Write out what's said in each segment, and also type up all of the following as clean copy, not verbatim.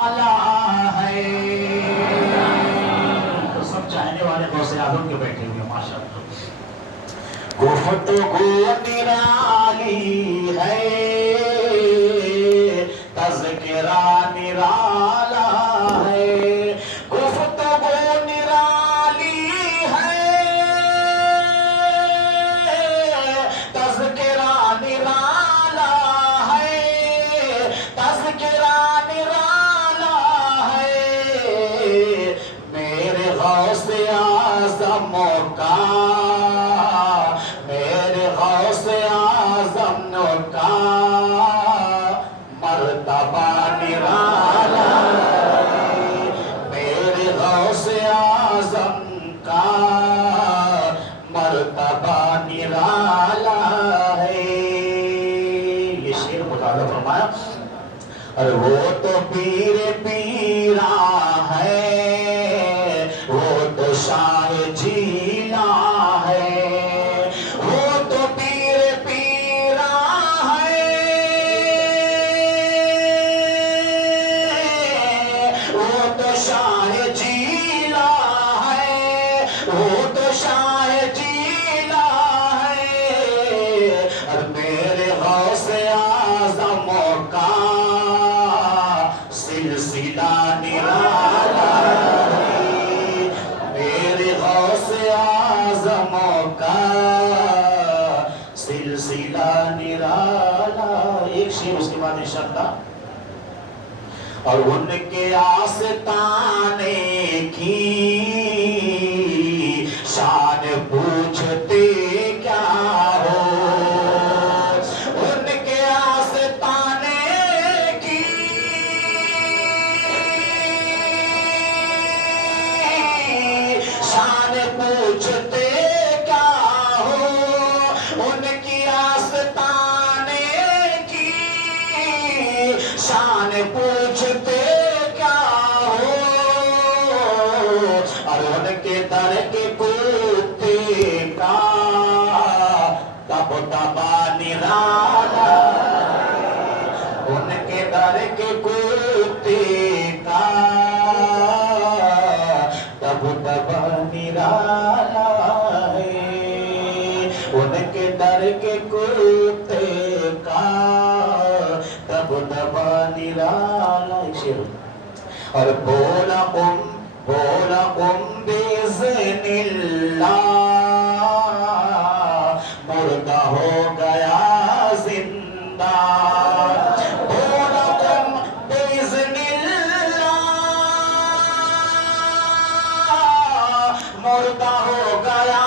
ہے تو سب چاہنے والے غوث اعظم کے بیٹھے ہوئے ماشاء اللہ. گفتگو نرالی ہے تذکرہ نرالا ہے. گفتگو نرالی ہے تذکرہ نرالا ہے. تذکرہ غوث اعظم کا میرے غوث اعظم کا مرتبہ نرالا ہے. میرے غوث اعظم کا مرتبہ نرالا ہے. یہ شعر مطالعہ فرمایا. اور وہ تو پیر پیرا ہے شاہ جیلا ہے. وہ تو پیر پیرا ہے وہ تو شاہ جیلا ہے. وہ تو شاہ جیلا ہے. اور میرے غوث اعظم کا سلسلہ نرالا کا سلسلہ نرالا. ایک شعر اس کے بعد انشاءاللہ. اور ان کے آستانے کی شان پوچھتے کیا ہو. ان کے آستانے کی شان پوچھتے شان پوچھتے کیا ہو. اور ان کے در کے کتے کا تب تبا نرالا. ان کے در کے کتے کا تب تبا نرالا ہے. ان کے در کے کتے کا تب تبا نرالا. اور بولا بِإِذْنِ اللہ مردہ ہو گیا زندہ. بولا بِإِذْنِ اللہ مردہ ہو گیا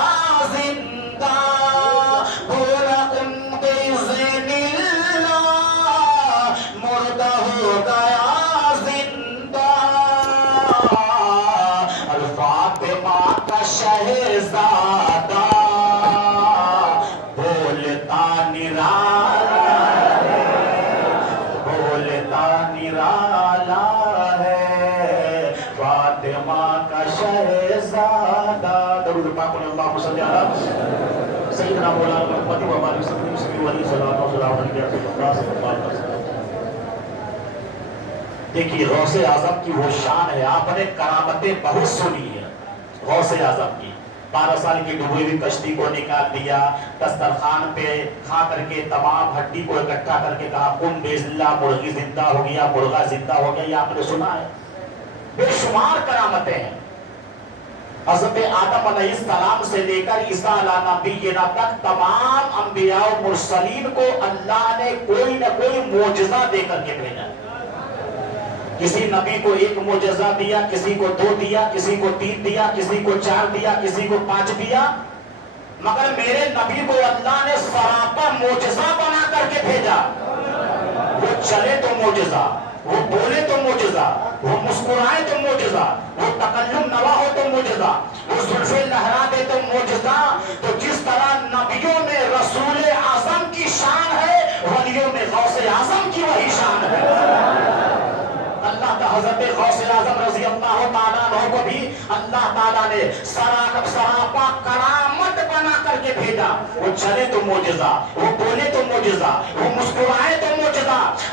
زندہ. بولا بِإِذْنِ اللہ مردہ ہو گیا زندہ. اور فاطمہ کا شہزادہ بولتا نرالا بولتا نرالا ہے. فاطمہ کا شہزادہ. درود پاک اللہم صلی علی سیدنا مولانا محمد و آلہ وسلم علیہ الصلوۃ والسلام علیہ. دیکھیے غوث اعظم کی وہ شان ہے. آپ نے کرامتیں بہت سنی ہے غوث اعظم کی. 12 سال کی ڈوبی ہوئی کشتی کو نکال دیا. دسترخوان پہ کھا کر کے تمام ہڈی کو اکٹھا کر کے کہا کن باذن اللہ مرغی زندہ ہو گیا مرغا زندہ ہو گیا. یہ آپ نے سنا ہے. بے شمار کرامتیں ہیں. حضرت آدم علیہ السلام سے لے کر عیسیٰ علیہ نبینا تک تمام انبیاء و مرسلین کو اللہ نے کوئی نہ کوئی معجزہ دے کر کے بھیجا. کسی نبی کو 1 معجزہ دیا, کسی کو 2 دیا, کسی کو 3 دیا, کسی کو 4 دیا, کسی کو 5 دیا. مگر میرے نبی کو اللہ نے سراپا معجزہ بنا کر کے بھیجا. وہ چلے تو معجزہ, وہ بولے تو معجزہ, وہ مسکرائے تو معجزہ, وہ تکلم نوا ہو تو معجزہ, وہ زلفیں لہرا دے تو معجزہ. تو جس طرح نبیوں میں رسول اعظم کی شان ہے ولیوں میں غوث اعظم کی وہی شان ہے. اللہ کا حضرت غوث اعظم رضی اللہ تعالیٰ عنہ کو بھی اللہ تعالیٰ نے سراپا کرامت بنا کر کے بھیجا. وہ چلے تو معجزہ, وہ بولے تو معجزہ, وہ مسکرائے تو معجزہ,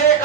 1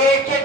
1-1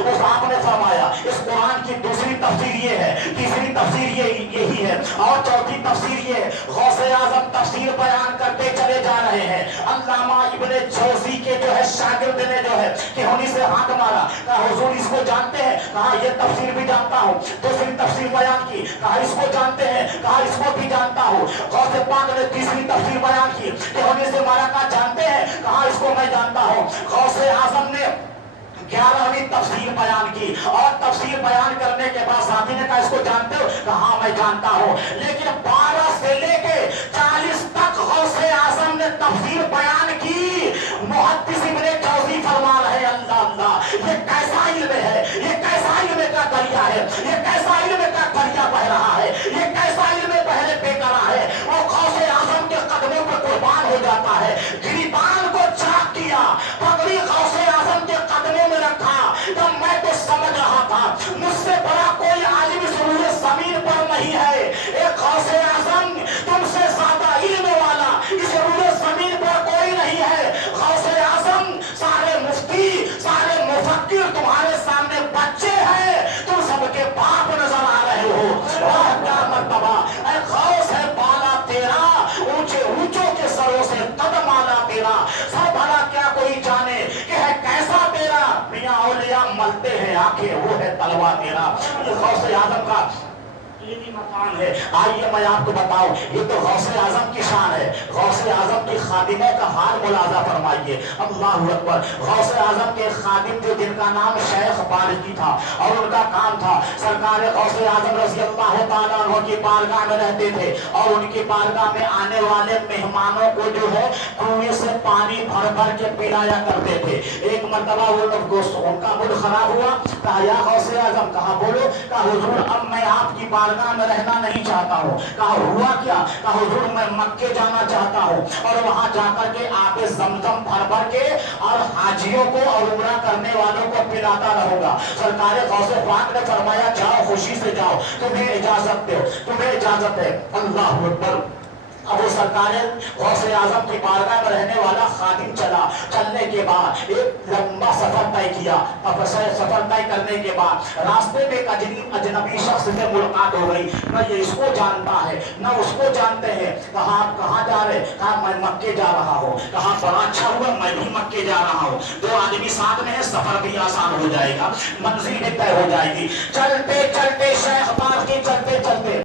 اس آپ نے فرمایا اس قرآن کی دوسری تفسیر یہ ہے, تیسری تفسیر یہی ہے, اور چوتھی تفسیر یہ ہے. غوث اعظم تفسیر بیان کرتے چلے جا رہے ہیں. علامہ ابن جوزی کے جو ہے شاگرد نے جو ہے کہ ہونی سے ہاتھ مارا, کہا حضور اس کو جانتے ہیں؟ کہا یہ تفسیر بھی جانتا ہوں. دوسری تفسیر بیان کی, کہا اس کو جانتے ہیں؟ کہا اس کو بھی جانتا ہوں. غوث پاک نے تیسری تفسیر بیان کی کہ ہونی سے مارا, کہا جانتے ہیں؟ کہا اس کو میں جانتا ہوں. غوث اعظم نے 11ویں تفسیر بیان کی, اور تفسیر بیان کرنے کے بعد ساتھی نے کہا اس کو جانتے ہو؟ کہا ہاں میں جانتا ہوں. لیکن 12 سے لے کے 40 تک غوث اعظم نے تفسیر بیان کی. محدث ابن جوزی فرما رہے اللہ اللہ, یہ کیسا علم ہے, یہ کیسا علم کا دریا ہے, یہ کیسا علم کا دریا بہ رہا ہے, یہ کیسا علم بہنے پہ کرا ہے. اور غوث اعظم کے قدموں پر قربان ہو جاتا ہے. گریبان کو چاک کیا, پگڑی غوث اعظم کے قدموں میں رکھا. تب میں تو سمجھ رہا تھا مجھ سے بڑا کوئی عالم ضرور زمین پر نہیں ہے. ایک غوث اعظم تم سے زیادہ علم والا اس ضرور زمین پر کوئی نہیں ہے. غوث اعظم سارے مفتی سارے مفکر تمہارے سامنے بچے ہیں, تم سب کے باپ نظر آ رہے ہو. واہ کیا مرتبہ, اے غوث ہے بالا تیرا, اونچے اونچوں کے سروں سے قدم آنا تیرا. سب بھلا کیا کوئی جانے کہ ہے کیسا تیرا, میاں اولیاء ملتے ہیں آنکھیں وہ ہے تلوا تیرا. یہ غوث اعظم کا یہ مقام ہے. آئیے میں آپ کو بتاؤں, یہ تو غوث اعظم کی شان ہے. غوث اعظم کی خادموں کا حال ملاحظہ فرمائیے. اللہ اکبر. غوث اعظم کے خادم جو جن کا نام شیخ بارکی تھا, اور ان کا کام تھا سرکار غوث اعظم رضی اللہ تعالیٰ عنہ کی بارگاہ میں رہتے تھے, اور ان کی بارگاہ میں آنے والے مہمانوں کو جو ہے کنویں سے پانی بھر بھر کے پلایا کرتے تھے. ایک مرتبہ وہ لوگ ان کا موڈ خراب ہوا, کہا یا غوث اعظم, کہا بولو. کہا حضور اب میں آپ کی بارگاہ میں رہنا نہیں چاہتا ہوں. کہا ہوا کیا؟ کہا حضور میں مکے جانا چاہتا ہوں, اور وہاں جا کر کے آب زمزم بھر بھر کے اور حاجیوں کو اور عمرہ کرنے والوں کو پلاتا رہوں گا. سرکار غوث پاک نے فرمایا جاؤ, خوشی سے جاؤ, تمہیں اجازت دے, تمہیں اجازت ہے. اللہ اکبر. اب وہ سرکار غوث اعظم کی بارگاہ میں رہنے والا خادم چلا. چلنے کے بعد ایک لمبا سفر طے کیا. اب سفر طے کرنے کے بعد راستے میں ایک اجنبی شخص سے ملاقات ہو گئی. نہ یہ اس کو جانتا ہے نہ اس کو جانتے ہیں. کہا آپ کہاں جا رہے؟ کہا میں مکے جا رہا ہوں. کہا بڑا اچھا ہوا, میں بھی مکے جا رہا ہوں. دو آدمی ساتھ میں ہیں, سفر بھی آسان ہو جائے گا, منزل بھی طے ہو جائے گی. چلتے چلتے شیخ بارکی چلتے چلتے